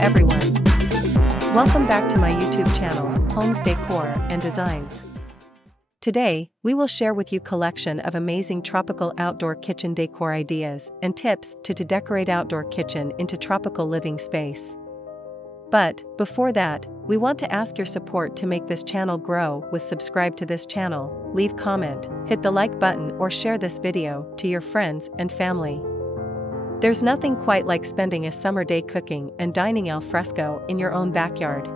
everyone. Welcome back to my YouTube channel, Homes Decor and Designs. Today, we will share with you a collection of amazing tropical outdoor kitchen decor ideas and tips to decorate outdoor kitchen into tropical living space. But, before that, we want to ask your support to make this channel grow with subscribe to this channel, leave comment, hit the like button or share this video to your friends and family. There's nothing quite like spending a summer day cooking and dining al fresco in your own backyard.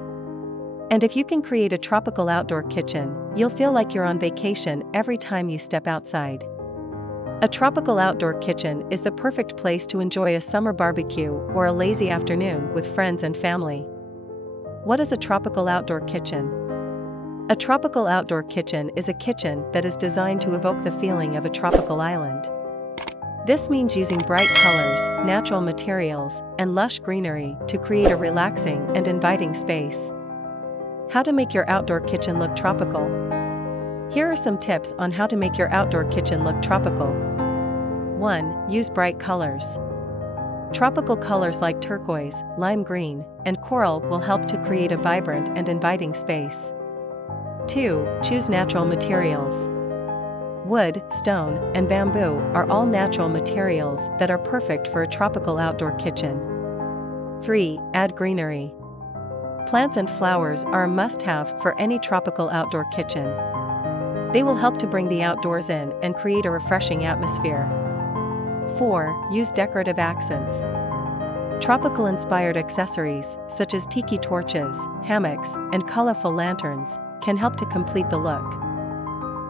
And if you can create a tropical outdoor kitchen, you'll feel like you're on vacation every time you step outside. A tropical outdoor kitchen is the perfect place to enjoy a summer barbecue or a lazy afternoon with friends and family. What is a tropical outdoor kitchen? A tropical outdoor kitchen is a kitchen that is designed to evoke the feeling of a tropical island. This means using bright colors, natural materials, and lush greenery to create a relaxing and inviting space. How to make your outdoor kitchen look tropical? Here are some tips on how to make your outdoor kitchen look tropical. 1. Use bright colors. Tropical colors like turquoise, lime green, and coral will help to create a vibrant and inviting space. 2. Choose natural materials. Wood, stone, and bamboo are all natural materials that are perfect for a tropical outdoor kitchen. 3. Add greenery. Plants and flowers are a must-have for any tropical outdoor kitchen. They will help to bring the outdoors in and create a refreshing atmosphere. 4. Use decorative accents. Tropical-inspired accessories, such as tiki torches, hammocks, and colorful lanterns, can help to complete the look.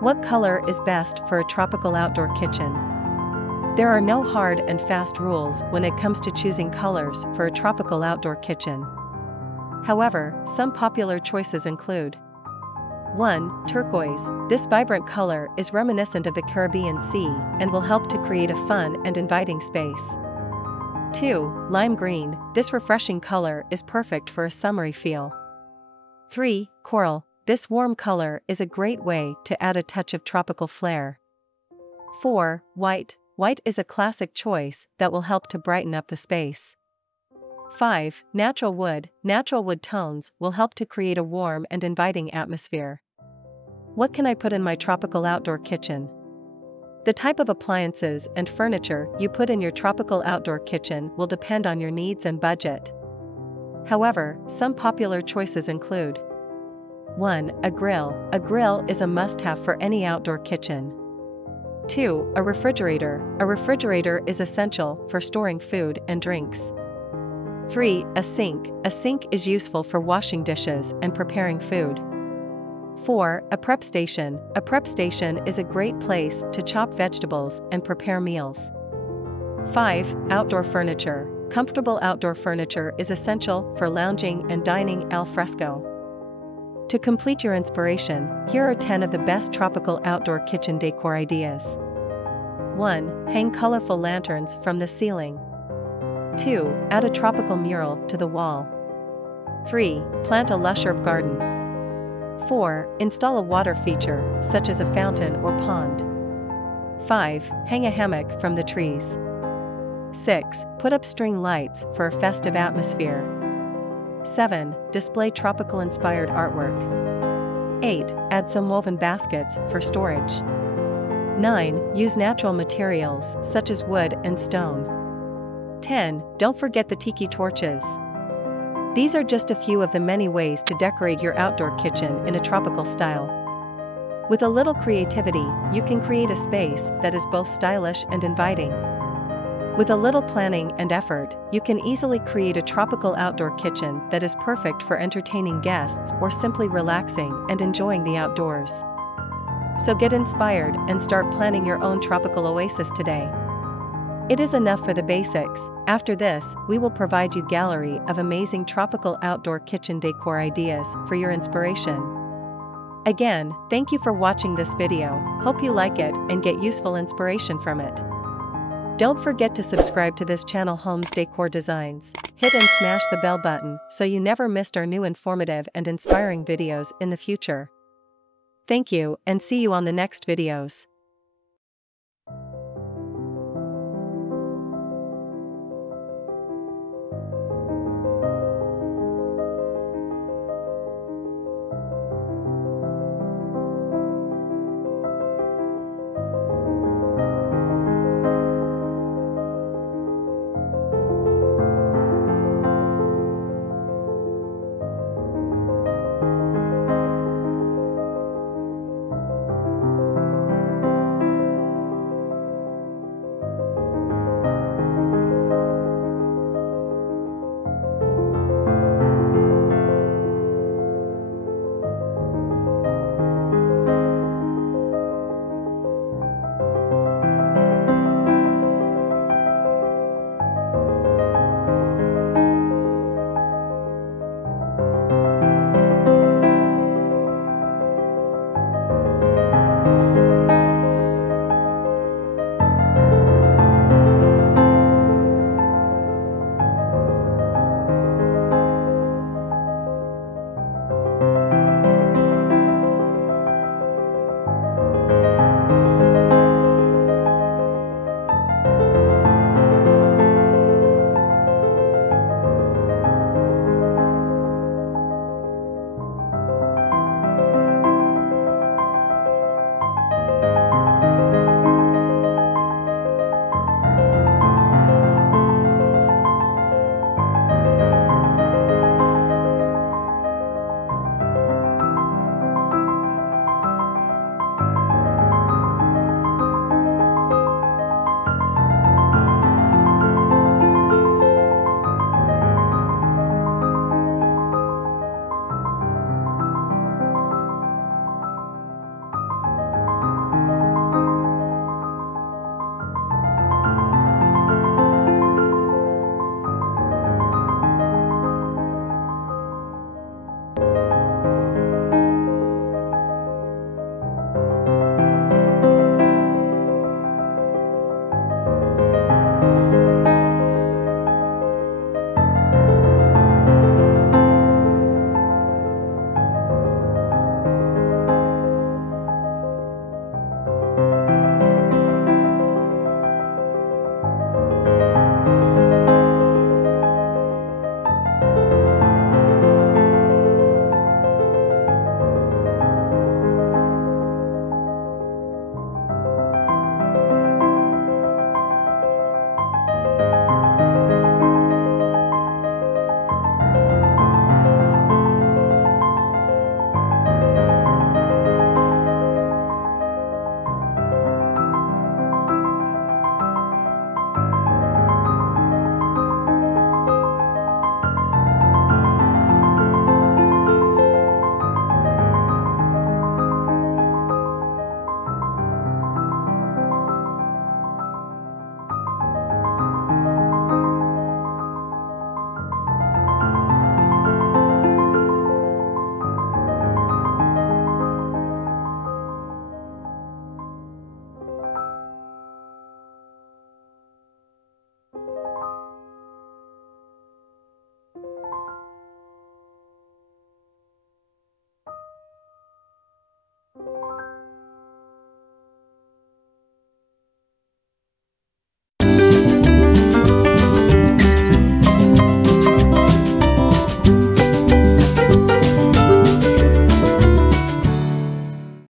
What color is best for a tropical outdoor kitchen? There are no hard and fast rules when it comes to choosing colors for a tropical outdoor kitchen. However, some popular choices include 1. Turquoise. This vibrant color is reminiscent of the Caribbean Sea and will help to create a fun and inviting space. 2. Lime green. This refreshing color is perfect for a summery feel. 3. Coral. This warm color is a great way to add a touch of tropical flair. 4. White. White is a classic choice that will help to brighten up the space. 5. Natural wood. Natural wood tones will help to create a warm and inviting atmosphere. What can I put in my tropical outdoor kitchen? The type of appliances and furniture you put in your tropical outdoor kitchen will depend on your needs and budget. However, some popular choices include 1. A grill. A grill is a must-have for any outdoor kitchen. 2. A refrigerator. A refrigerator is essential for storing food and drinks. 3. A sink. A sink is useful for washing dishes and preparing food. 4. A prep station. A prep station is a great place to chop vegetables and prepare meals. 5. Outdoor furniture. Comfortable outdoor furniture is essential for lounging and dining al fresco. To complete your inspiration, here are 10 of the best tropical outdoor kitchen decor ideas. 1. Hang colorful lanterns from the ceiling. 2. Add a tropical mural to the wall. 3. Plant a lush herb garden. 4. Install a water feature, such as a fountain or pond. 5. Hang a hammock from the trees. 6. Put up string lights for a festive atmosphere. 7. Display tropical-inspired artwork. 8. Add some woven baskets for storage. 9. Use natural materials such as wood and stone. 10. Don't forget the tiki torches. These are just a few of the many ways to decorate your outdoor kitchen in a tropical style. With a little creativity, you can create a space that is both stylish and inviting. With a little planning and effort, you can easily create a tropical outdoor kitchen that is perfect for entertaining guests or simply relaxing and enjoying the outdoors. So get inspired and start planning your own tropical oasis today. It is enough for the basics. After this, we will provide you a gallery of amazing tropical outdoor kitchen decor ideas for your inspiration. Again, thank you for watching this video. Hope you like it and get useful inspiration from it. Don't forget to subscribe to this channel Homes Decor Designs. Hit and smash the bell button so you never missed our new informative and inspiring videos in the future. Thank you and see you on the next videos.